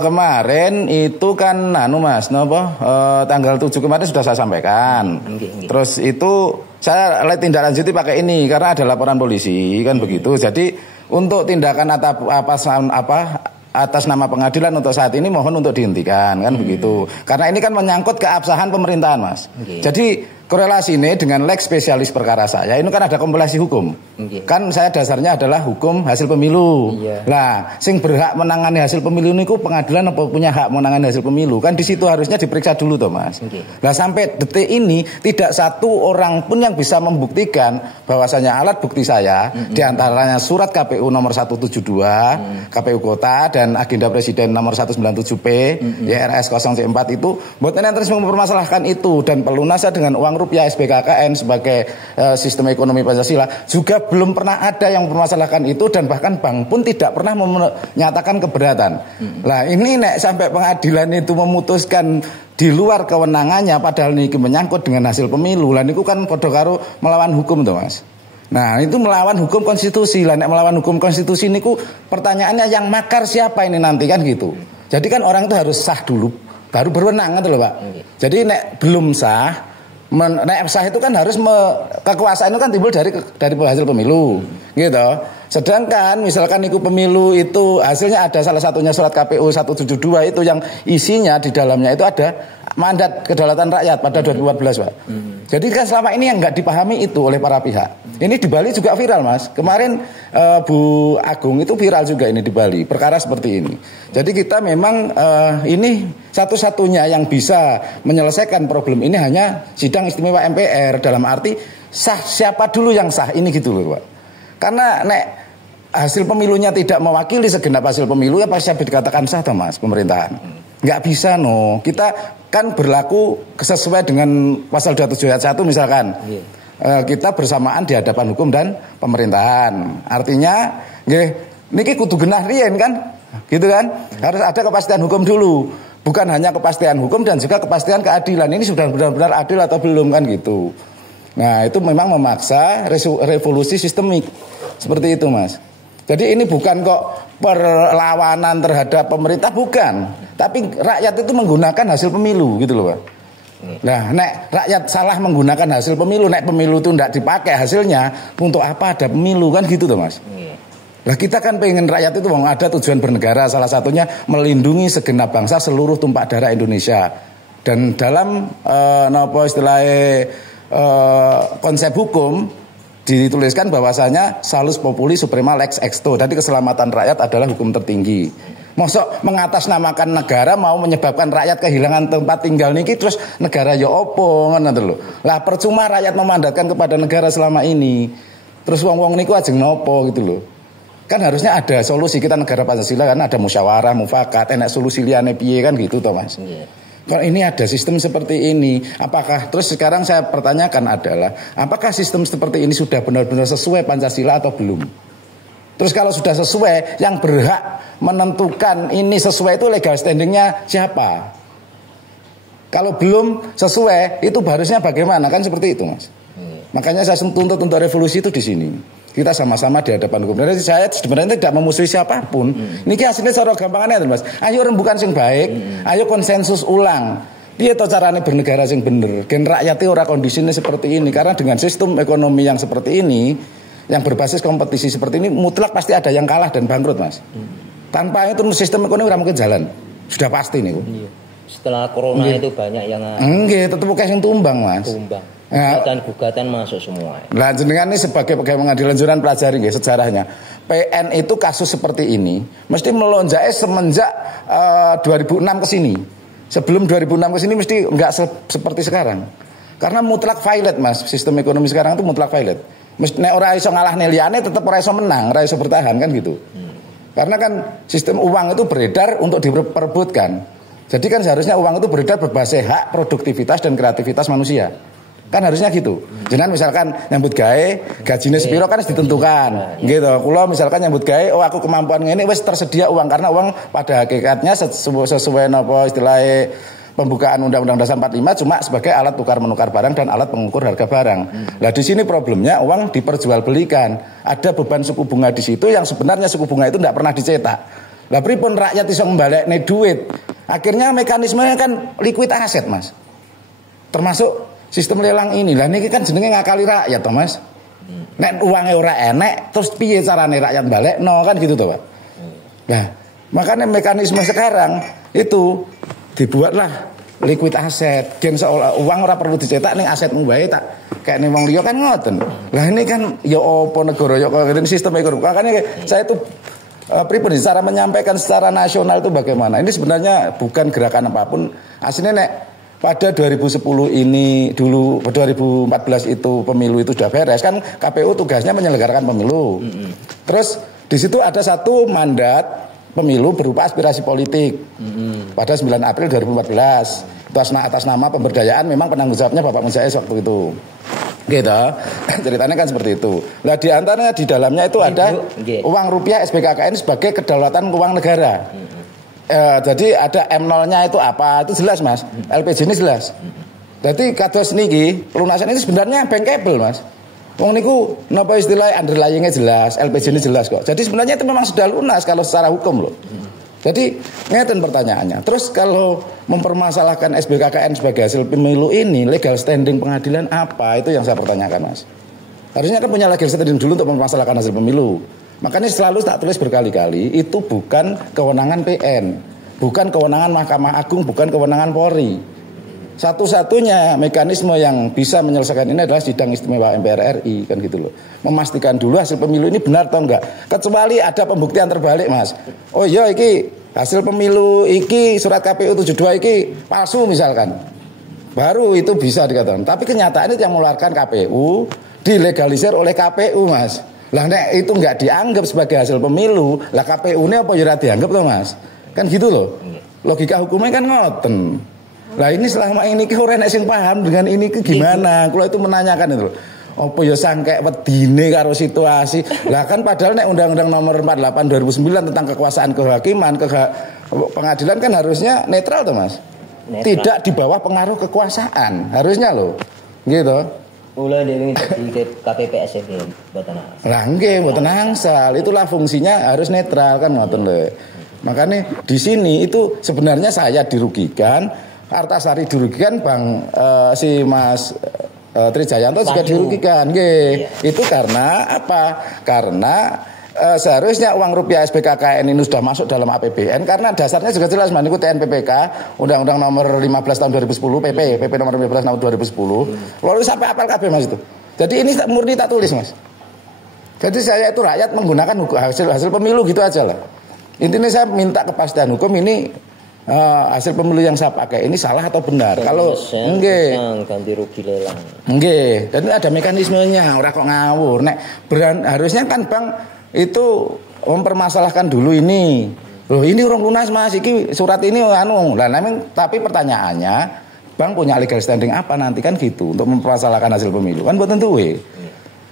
kemarin itu kan Mas, tanggal 7 kemarin sudah saya sampaikan. Terus itu saya tindak lanjuti pakai ini karena ada laporan polisi kan begitu. Jadi untuk tindakan atas nama pengadilan untuk saat ini mohon untuk dihentikan kan begitu. Karena ini kan menyangkut keabsahan pemerintahan, Mas. Jadi korelasi ini dengan lex spesialis perkara saya ini kan ada kompilasi hukum. Kan saya dasarnya adalah hukum hasil pemilu. Lah, sing berhak menangani hasil pemilu niku pengadilan apa punya hak menangani hasil pemilu? Kan di situ harusnya diperiksa dulu toh, Mas. Lah sampai detik ini tidak satu orang pun yang bisa membuktikan bahwasanya alat bukti saya diantaranya surat KPU nomor 172 KPU Kota dan agenda Presiden nomor 197P YRS 0C4 itu mboten terus mempermasalahkan itu dan pelunasan dengan uang rupiah SBKKN sebagai sistem ekonomi Pancasila juga belum pernah ada yang mempermasalahkan itu dan bahkan bank pun tidak pernah menyatakan keberatan. Lah ini nek sampai pengadilan itu memutuskan di luar kewenangannya padahal ini menyangkut dengan hasil pemilu lah niku kan padha karo melawan hukum tuh, Mas. Nah itu melawan hukum konstitusi lah. Nek melawan hukum konstitusi niku pertanyaannya yang makar siapa ini nanti kan gitu. Jadi kan orang itu harus sah dulu baru berwenang gitu loh, Pak. Jadi nek belum sah nek sah itu kan harus kekuasaan itu kan timbul dari hasil pemilu gitu. Sedangkan misalkan itu pemilu itu hasilnya ada salah satunya surat KPU 172 itu yang isinya di dalamnya itu ada mandat kedaulatan rakyat pada 2014, Pak. Jadi kan selama ini yang nggak dipahami itu oleh para pihak. Ini di Bali juga viral, Mas. Kemarin Bu Agung itu viral juga ini di Bali perkara seperti ini. Jadi kita memang ini satu-satunya yang bisa menyelesaikan problem ini hanya sidang istimewa MPR dalam arti sah siapa dulu yang sah ini gitu loh, Pak. Karena nek hasil pemilunya tidak mewakili segenap hasil pemilu ya pasti dikatakan sah toh, Mas, pemerintahan. Nggak bisa kita kan berlaku sesuai dengan pasal 27 ayat 1 misalkan. Kita bersamaan di hadapan hukum dan pemerintahan. Artinya niki kudu genah riyen kan? Gitu kan? Harus ada kepastian hukum dulu. Bukan hanya kepastian hukum dan juga kepastian keadilan. Ini sudah benar-benar adil atau belum kan gitu. Nah, itu memang memaksa revolusi sistemik. Seperti itu, Mas. Jadi ini bukan kok perlawanan terhadap pemerintah, bukan. Tapi rakyat itu menggunakan hasil pemilu gitu loh, Pak. Nah, nek rakyat salah menggunakan hasil pemilu, nek pemilu itu tidak dipakai hasilnya, untuk apa ada pemilu kan gitu tuh, Mas. Lah kita kan pengen rakyat itu ada tujuan bernegara, salah satunya melindungi segenap bangsa seluruh tumpah darah Indonesia. Dan dalam konsep hukum dituliskan bahwasanya salus populi suprema lex exto. Jadi keselamatan rakyat adalah hukum tertinggi. Mosok mengatasnamakan negara mau menyebabkan rakyat kehilangan tempat tinggal niki terus negara ya opo ngono lho. Lah percuma rakyat memandatkan kepada negara selama ini. Terus wong-wong niku ajeng nopo gitu loh. Kan harusnya ada solusi, kita negara Pancasila kan ada musyawarah, mufakat, enak solusi liane piye kan gitu toh, Mas. Kalau ini ada sistem seperti ini, apakah terus sekarang saya pertanyakan adalah apakah sistem seperti ini sudah benar-benar sesuai Pancasila atau belum? Terus kalau sudah sesuai, yang berhak menentukan ini sesuai itu legal standingnya siapa? Kalau belum sesuai, itu harusnya bagaimana? Kan seperti itu, Mas. Makanya saya tuntut untuk revolusi itu di sini. Kita sama-sama di hadapan hukum. Dan saya sebenarnya tidak memusuhi siapapun. Niki hasilnya secara gampangannya, Mas. Ayo rembukan sing baik, ayo konsensus ulang. Piye to carane bernegara sing bener? Gen rakyate ora kondisine seperti ini karena dengan sistem ekonomi yang seperti ini, yang berbasis kompetisi seperti ini mutlak pasti ada yang kalah dan bangkrut, Mas. Tanpa itu sistem ekonomi ora mungkin jalan. Sudah pasti niku. Setelah corona itu banyak yang nggih, tetep akeh sing tumbang, Mas. Gugatan masuk semua. Lah jenengan ini sebagai pegawai pengadilan juran pelajari nggih sejarahnya. PN itu kasus seperti ini mesti melonjaknya semenjak 2006 ke sini. Sebelum 2006 ke sini mesti enggak seperti sekarang. Karena mutlak violet, Mas. Sistem ekonomi sekarang itu mutlak violet. Mesti nek ora iso ngalahne liyane tetep ora iso menang, ora iso bertahan kan gitu. Karena kan sistem uang itu beredar untuk diperebutkan. Jadi kan seharusnya uang itu beredar berbasis hak, produktivitas dan kreativitas manusia. Kan harusnya gitu. Jangan misalkan nyambut gawe gajine sepiro kan harus ditentukan. Gitu. Kula misalkan nyambut gawe aku kemampuan ngene wis tersedia uang karena uang pada hakikatnya sesuai napa istilahnya pembukaan Undang-Undang Dasar 45 cuma sebagai alat tukar menukar barang dan alat pengukur harga barang. Nah di sini problemnya uang diperjualbelikan. Ada beban suku bunga di situ yang sebenarnya suku bunga itu tidak pernah dicetak. Lah pripun rakyat iso mbalekne duit? Akhirnya mekanismenya kan liquid aset, Mas. Termasuk sistem lelang ini. Lah niki kan jenenge ngakali rakyat toh, Mas. Nek uangnya ora enek, terus piye carane rakyat balekno kan gitu toh, Pak. Nah, makanya mekanisme sekarang itu dibuatlah liquid aset. Gen seolah uang ora perlu dicetak ning asetmu wae tak kayak ning wong liya kan ngoten. Lah ini kan ya apa negara ya kok sistem ekonomi. Makanya saya itu pribadi cara menyampaikan secara nasional itu bagaimana. Ini sebenarnya bukan gerakan apapun. Aslinya nek pada 2010 ini dulu 2014 itu pemilu itu sudah beres kan KPU tugasnya menyelenggarakan pemilu. Terus di situ ada satu mandat pemilu berupa aspirasi politik pada 9 April 2014 itu atas nama pemberdayaan memang penanggung jawabnya Bapak Muzais waktu itu gitu. Ceritanya kan seperti itu. Nah di antaranya di dalamnya itu ada uang rupiah SBKKN sebagai kedaulatan uang negara. Jadi ada M0-nya itu apa itu jelas Mas. LPG ini jelas. Jadi kados niki pelunasan itu sebenarnya bankable Mas. Wong niku napa istilahnya underlying-nya jelas, LPG ini jelas kok. Jadi sebenarnya itu memang sudah lunas kalau secara hukum loh. Jadi ngeten pertanyaannya. Terus kalau mempermasalahkan SBKKN sebagai hasil pemilu ini, legal standing pengadilan apa? Itu yang saya pertanyakan Mas. Harusnya kan punya legal standing dulu untuk mempermasalahkan hasil pemilu. Makanya selalu tak tulis berkali-kali itu bukan kewenangan PN, bukan kewenangan Mahkamah Agung, bukan kewenangan Polri. Satu-satunya mekanisme yang bisa menyelesaikan ini adalah sidang istimewa MPR RI kan gitu loh. Memastikan dulu hasil pemilu ini benar atau enggak. Kecuali ada pembuktian terbalik Mas. Oh iya iki hasil pemilu iki surat KPU 72 iki palsu misalkan. Baru itu bisa dikatakan. Tapi kenyataannya yang mengeluarkan KPU dilegalisir oleh KPU Mas. Lah nek itu enggak dianggap sebagai hasil pemilu, lah KPU-ne apa ya ora dianggap toh Mas? Kan gitu loh. Logika hukumnya kan ngoten. Lah ini selama ini ki ora nek sing paham dengan ini ki gimana? Kula itu menanyakan itu. Apa ya sangkek wedine karo situasi. Lah kan padahal nek Undang-Undang Nomor 48 2009 tentang kekuasaan kehakiman, pengadilan kan harusnya netral toh Mas? Netral. Tidak di bawah pengaruh kekuasaan. Harusnya loh. Gitu. Mulai dari KPPS itu mboten. Lah nggih mboten angsal. Itulah fungsinya harus netral kan ngoten lho. Makanya di sini itu sebenarnya saya dirugikan, Artasari dirugikan, si Mas Trijayanto juga dirugikan. Nggih. Itu karena apa? Karena seharusnya uang rupiah SBKKN ini sudah masuk dalam APBN karena dasarnya juga jelas Mas, itu TNPPK Undang-Undang Nomor 15 tahun 2010 PP Nomor 15 tahun 2010. Lalu sampai apal kabeh Mas itu. Jadi ini murni tak tulis Mas. Jadi saya itu rakyat menggunakan hasil pemilu gitu aja lah. Intinya saya minta kepastian hukum ini hasil pemilu yang saya pakai ini salah atau benar. Kalau nggih ganti rugi lelang. Nggih, dan ada mekanismenya, ora kok ngawur. Nek harusnya kan Bang itu mempermasalahkan dulu ini. Loh ini urung lunas Mas, iki surat ini anu. Lah memang tapi pertanyaannya, Bang punya legal standing apa nanti kan gitu untuk mempermasalahkan hasil pemilu. Kan mboten duwe.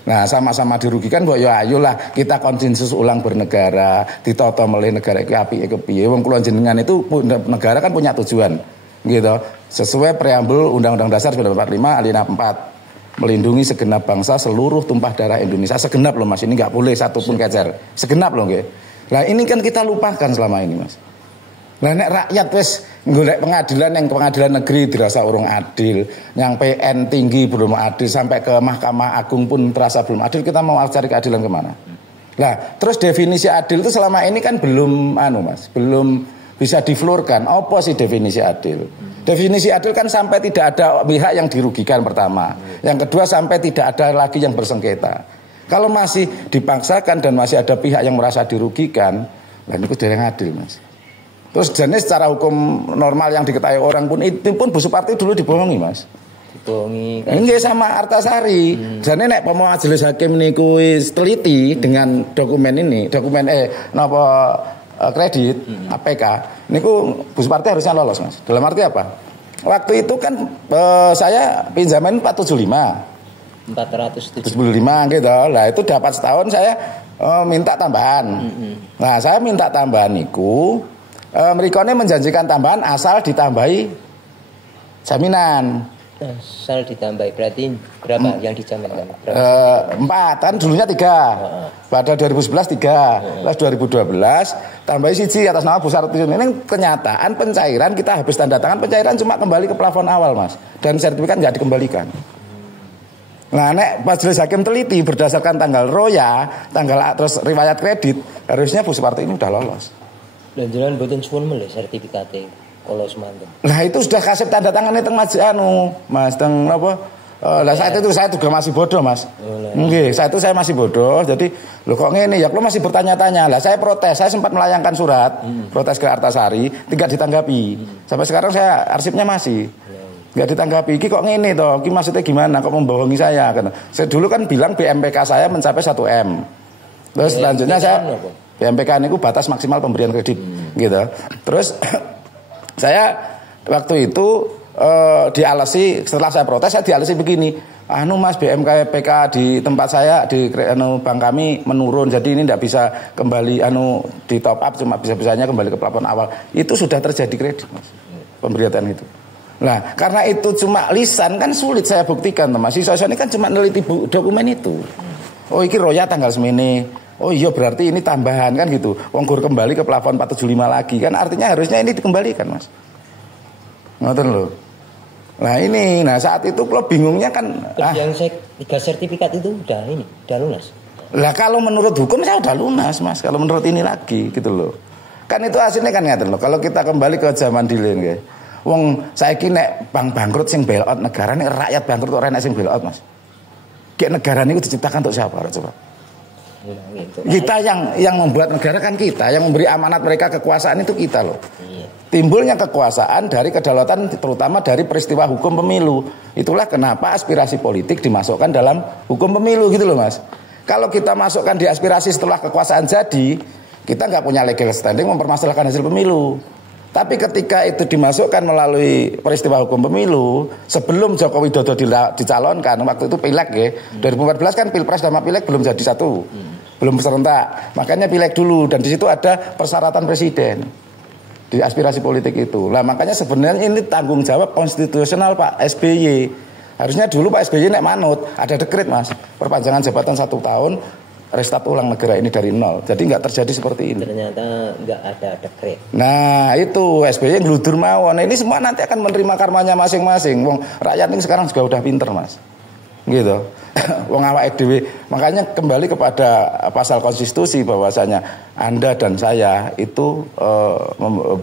Nah sama-sama dirugikan mbok ya ayolah kita konsensus ulang bernegara, ditata melih negara iki apike kepiye. Wong kula jenengan itu negara kan punya tujuan. Gitu. Sesuai preambul Undang-Undang Dasar 1945 alinea 4. Melindungi segenap bangsa seluruh tumpah darah Indonesia. Segenap loh Mas, ini nggak boleh satu pun kecer. Segenap loh nggih. Nah ini kan kita lupakan selama ini Mas. Lah nek rakyat wis golek pengadilan yang pengadilan negeri dirasa urung adil, yang PN tinggi belum adil, sampai ke Mahkamah Agung pun terasa belum adil, kita mau cari keadilan kemana? Nah terus definisi adil itu selama ini kan belum Mas, belum bisa diflurkan. Apa sih definisi adil? Definisi adil kan sampai tidak ada pihak yang dirugikan pertama. Yang kedua sampai tidak ada lagi yang bersengketa. Kalau masih dipaksakan dan masih ada pihak yang merasa dirugikan, lah itu dereng adil Mas. Terus jenis secara hukum normal yang diketahui orang pun itu pun Bu Suparti dulu dibohongi Mas. Dibohongi. Nggih sama Artasari. Jane nek majelis hakim niku wis teliti dengan dokumen ini, kredit APK niku Bu Suparti harusnya lolos Mas. Dalam arti apa? Waktu itu kan saya pinjaman 475 gitu. Lah itu dapat setahun saya minta tambahan. Nah saya minta tambahan niku merikone menjanjikan tambahan asal ditambahi jaminan. Asal ditambah berarti berapa yang dijaminkan? 4 kan dulunya 3. Pada 2011 3, terus 2012 tambah siji atas nama Bu Sartini. Ini kenyataan pencairan kita habis tanda tangan pencairan cuma kembali ke plafon awal Mas, dan sertifikat nggak dikembalikan. Nah, nek Majelis Hakim teliti berdasarkan tanggal roya, tanggal terus riwayat kredit, harusnya Bu Suparti ini udah lolos. Dan jalan boten suwun melih sertifikate kalau semanten. Nah, itu sudah kasih tanda tangan teng Mas teng apa? Lah saat itu saya juga masih bodoh Mas. Nggih, saat itu saya masih bodoh. Jadi lho kok ngene ya, lo masih bertanya-tanya. Lah saya protes, saya sempat melayangkan surat protes ke Artasari, tidak ditanggapi. Sampai sekarang saya arsipnya masih nggak ditanggapi. Iki kok ngene toh? Iki maksudnya gimana? Kok membohongi saya? Saya dulu kan bilang BMPK saya mencapai 1M. Terus selanjutnya saya BMPK ini batas maksimal pemberian kredit gitu. Terus saya waktu itu dialasi, setelah saya protes saya dialasi begini, Mas BMPK di tempat saya di bank kami menurun, jadi ini tidak bisa kembali di top up, cuma bisa-bisanya kembali ke plafon awal. Itu sudah terjadi kredit Mas, pemberian itu. Nah, karena itu cuma lisan kan sulit saya buktikan Mas. Si Sosok ini kan cuma neliti dokumen itu. Oh iki roya tanggal semene. Oh iya berarti ini tambahan kan gitu. Wonggur kembali ke plafon 475 lagi kan, artinya harusnya ini dikembalikan Mas. Ngoten lho. Nah ini, saat itu kalau bingungnya kan yang 3 sertifikat itu udah lunas. Lah kalau menurut hukum saya udah lunas Mas, kalau menurut ini lagi gitu loh. Kan itu hasilnya kan ngaten loh. Kalau kita kembali ke zaman dilihat nggih. Wong saiki nek bank bangkrut sing bailout negara, nek rakyat bangkrut ora enek sing bailout Mas. Kayak negara ini diciptakan untuk siapa coba? Kita yang membuat negara kan kita, yang memberi amanat mereka kekuasaan itu kita loh. Timbulnya kekuasaan dari kedaulatan terutama dari peristiwa hukum pemilu. Itulah kenapa aspirasi politik dimasukkan dalam hukum pemilu gitu loh Mas. Kalau kita masukkan di aspirasi setelah kekuasaan jadi, kita nggak punya legal standing mempermasalahkan hasil pemilu. Tapi ketika itu dimasukkan melalui peristiwa hukum pemilu, sebelum Joko Widodo dicalonkan, waktu itu pileg ya, 2014 kan pilpres sama pileg belum jadi satu, belum serentak, makanya pileg dulu, dan di situ ada persyaratan presiden di aspirasi politik itu. Lah makanya sebenarnya ini tanggung jawab konstitusional Pak SBY. Harusnya dulu Pak SBY nek manut, ada dekret Mas, perpanjangan jabatan 1 tahun. Restart ulang negara ini dari nol. Jadi nggak terjadi seperti ini. Ternyata nggak ada dekret. Nah itu SBY ngeludur mawon. Nah, ini semua nanti akan menerima karmanya masing-masing. Wong rakyat ini sekarang juga udah pinter Mas. Gitu. Wong awake dhewe. Makanya kembali kepada pasal konstitusi bahwasanya Anda dan saya itu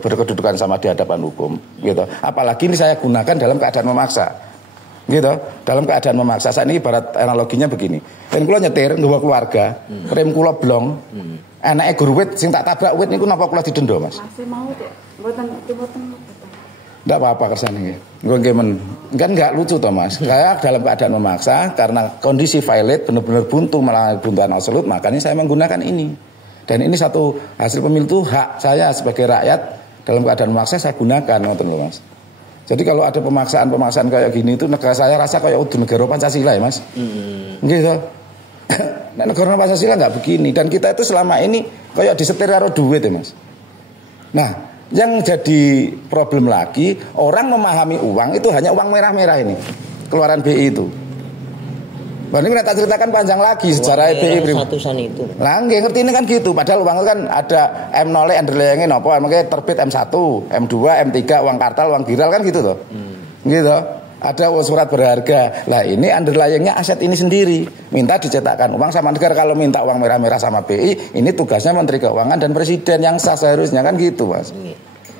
berkedudukan sama di hadapan hukum. Gitu. Apalagi ini saya gunakan dalam keadaan memaksa. Gitu, dalam keadaan memaksa. Saat ini ibarat analoginya begini. Dan kula nyetir nggawa keluarga, rem kula blong. Anake guru wit sing tak tabrak wit niku napa kula didenda, Mas? Masih mau mboten. Enggak apa-apa kersane nggih. Nggo nggih men. Kan enggak lucu toh, Mas. Saya dalam keadaan memaksa karena kondisi violate benar-benar buntu malah buntuan absolut, makanya saya menggunakan ini. Dan ini satu hasil pemilu itu hak saya sebagai rakyat dalam keadaan memaksa saya gunakan, ngoten lho, Mas. Jadi kalau ada pemaksaan kayak gini itu negara saya rasa kayak udah negara Pancasila ya Mas. Gitu. Nah, negara Pancasila nggak begini, dan kita itu selama ini kayak disetir karo duit ya Mas. Nah, yang jadi problem lagi orang memahami uang itu hanya uang merah-merah ini, keluaran BI itu. Nah, ini tak ceritakan panjang lagi sejarah BI satusan itu. Lah nggih ngerti ini kan gitu, padahal uang itu kan ada M0 underlying napa, makanya terbit M1, M2, M3, uang kartal, uang giral kan gitu toh. Gitu. Ada surat berharga. Lah ini underlyingnya aset ini sendiri. Minta dicetakkan uang sama negara. Kalau minta uang merah-merah sama BI, ini tugasnya Menteri Keuangan dan Presiden yang sah seharusnya kan gitu, Mas.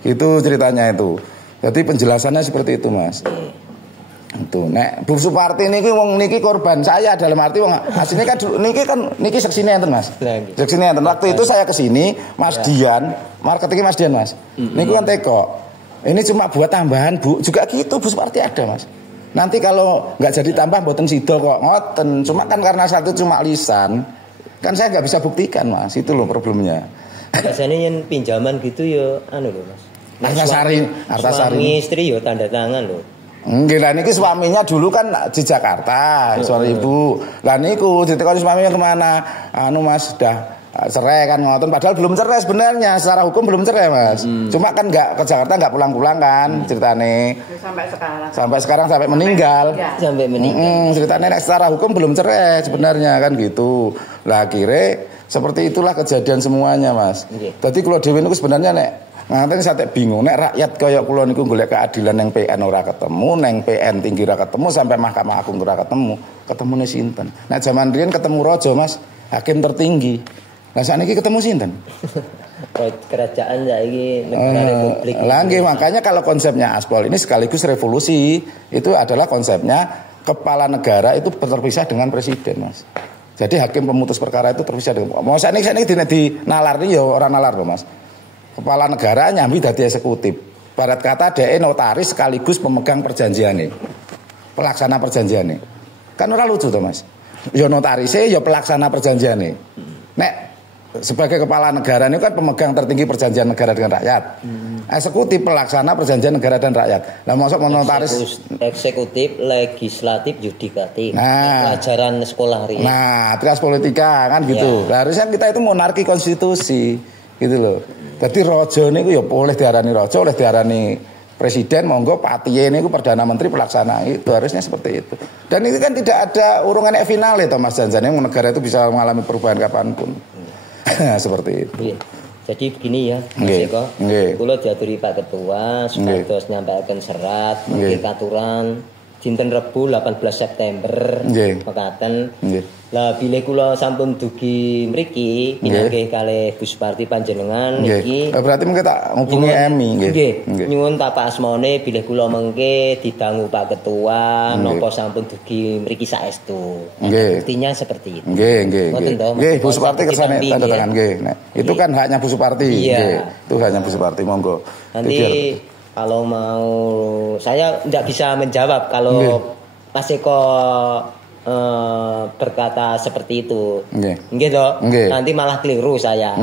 Gitu ceritanya itu. Jadi penjelasannya seperti itu, Mas. Itu nek Bu Suparti niki wong niki korban saya, dalam arti wong asline kan niki seksine enten Mas. Seksine enten. Waktu itu saya ke sini Mas Dian, marketingnya Mas Dian Mas. Niku kan teko. Ini cuma buat tambahan Bu, juga gitu Bu Suparti ada Mas. Nanti kalau nggak jadi tambah mboten sida kok ngoten. Cuma kan karena satu cuma lisan, kan saya nggak bisa buktikan Mas. Itu loh problemnya. Biasanya yang pinjaman gitu ya anu loh Mas. Artasari. Suami istri ya tanda tangan loh. Nggih, lah niki suaminya dulu kan di Jakarta, sore Ibu. Lah niku ditekoni suaminya kemana? Anu Mas, sudah cerai kan ngoten, padahal belum cerai sebenarnya, secara hukum belum cerai Mas. Cuma kan nggak ke Jakarta, nggak pulang-pulang kan ceritane. Sampai sekarang sampai meninggal. Sampai meninggal. Ceritanya secara hukum belum cerai sebenarnya kan gitu. Lah akhirnya seperti itulah kejadian semuanya Mas. Jadi kalau dhewe niku sebenarnya nek ngaten saya bingung nek rakyat kaya kula niku golek keadilan nang PN ora ketemu, nang PN tinggi ora ketemu, sampai Mahkamah Agung ora ketemu. Ketemune sinten? Nek zaman riyen ketemu raja Mas, hakim tertinggi. Lah sakniki ketemu sinten? Kerajaan saiki negara republik. Lah nggih makanya kalau konsepnya Aspol ini sekaligus revolusi, itu adalah konsepnya kepala negara itu terpisah dengan presiden, Mas. Jadi hakim pemutus perkara itu terpisah dengan. Mau sakniki di nalar ya ora nalar loh, Mas. Kepala negara nyambi dadi eksekutif. Barat kata DE notaris sekaligus pemegang perjanjiane. Pelaksana perjanjiane. Kan ora lucu to, Mas. Ya notarise ya pelaksana perjanjiane. Nek sebagai kepala negara ini kan pemegang tertinggi perjanjian negara dengan rakyat. Eksekutif pelaksana perjanjian negara dan rakyat. Lah masuk notaris eksekutif, legislatif, yudikatif. Pelajaran sekolah hari. Nah, trias politika kan gitu. Lah harusnya kita itu monarki konstitusi gitu loh. Jadi raja niku ya boleh diarani raja, oleh diarani presiden, monggo patiye niku perdana menteri pelaksana itu harusnya seperti itu. Dan ini kan tidak ada urungan final itu Mas Janjan, yang negara itu bisa mengalami perubahan kapanpun. Seperti itu. Jadi begini ya, Mas Eko. Kula diaturi Pak Ketua supados nyampaikan serat aturan dinten Rebu 18 September mekaten. Lah bilih kula sampun dugi mriki pinanggih kalih Bu Suparti panjenengan niki. Berarti mengke tak ngubungi Emi nggih. Nyuwun tapak asmane bilih kula mengke didangu Pak Ketua napa sampun dugi mriki saestu. Buktinya seperti itu. Nggih, Bu Suparti kersane tanda tangan nggih. Nah, itu kan haknya Bu Suparti. Nggih. Itu haknya Bu Suparti, monggo. Nanti kalau mau saya tidak bisa menjawab kalau Mas Eko berkata seperti itu. Nggih toh. Nanti malah keliru saya.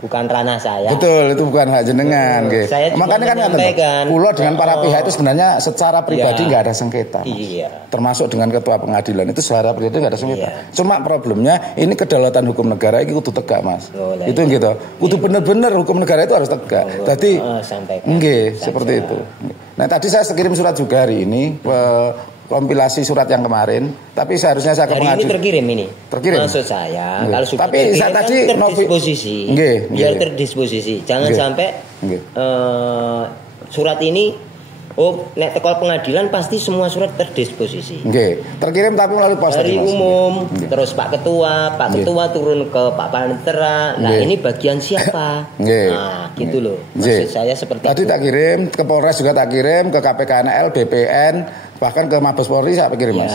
Bukan ranah saya. Betul, itu bukan hak jenengan, nggih. Makanya kan ngaten. Kula dengan para pihak itu sebenarnya secara pribadi enggak ada sengketa. Termasuk dengan ketua pengadilan itu secara pribadi enggak ada sengketa. Cuma problemnya ini kedaulatan hukum negara iki kudu tegak, Mas. Itu gitu. Kudu bener-bener hukum negara itu harus tegak. Dadi nggih, seperti itu. Nah, tadi saya kirim surat juga hari ini kompilasi surat yang kemarin, tapi seharusnya saya ke pengadilan. Ini terkirim ini. Terkirim. Maksud saya, kalau sudah tapi saya tadi terdisposisi. Biar terdisposisi. Jangan sampai surat ini nek teko pengadilan pasti semua surat terdisposisi. Terkirim tapi melalui pos dari umum. Terus Pak Ketua turun ke Pak Panitera. Nah, ini bagian siapa? Nah, gitu loh. Maksud saya seperti tadi tak kirim ke Polres juga tak kirim ke KPKNL, BPN, bahkan ke Mabes Polri saya kirim Mas.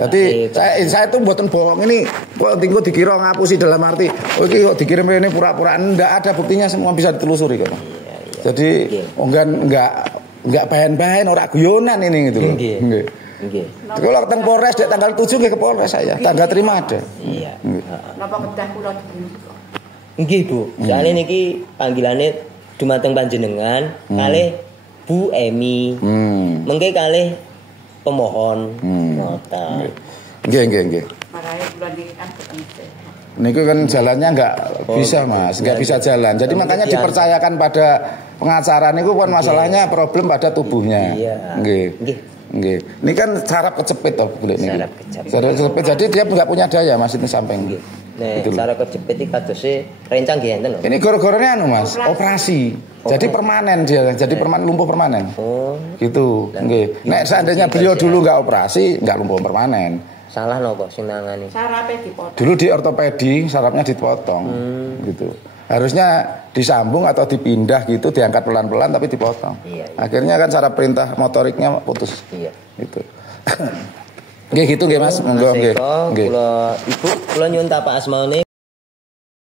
Tadi saya itu mboten bohong ini kok tinggu dikira ngapusi dalam arti iki kok dikirim ini pura-pura enggak ada buktinya, semua bisa ditelusuri kok. Jadi enggak bahan-bahan ora guyonan ini gitu. Nggih. Kalau teng Polres dek tanggal 7 nggih ke Polres saya. Tanggal terima ada. Iya. Napa kedah kula dikirim? Nggih, Bu. Soale niki panggilane dumateng panjenengan kalih Bu Emi. Mengke kalih pemohon nota. Nggih. Marahe bulan iki kan ketemu. Niku kan jalannya nggak bisa Mas, nggak bisa jalan. Jadi makanya dipercayakan pada pengacara niku kan masalahnya problem pada tubuhnya. Nggih. Ini kan saraf kecepit toh kulit niki. Saraf kecepit. Jadi dia nggak punya daya Mas itu samping. Nek saraf kecepit iki kadose rencang nggih enten lho. Ini gara-garane anu Mas, operasi. Jadi permanen dia, jadi lumpuh permanen. Gitu. Nggih. Nek seandainya beliau dulu nggak operasi, nggak lumpuh permanen. Salah nopo sing nangani? Sarafnya dipotong. Dulu di ortopedi sarafnya dipotong, gitu. Harusnya disambung atau dipindah gitu, diangkat pelan-pelan tapi dipotong. Akhirnya kan cara perintah motoriknya putus. Gitu. Nggih gitu nggih Mas, monggo nggih. Kula Ibu, kula nyuwun tapak asmane.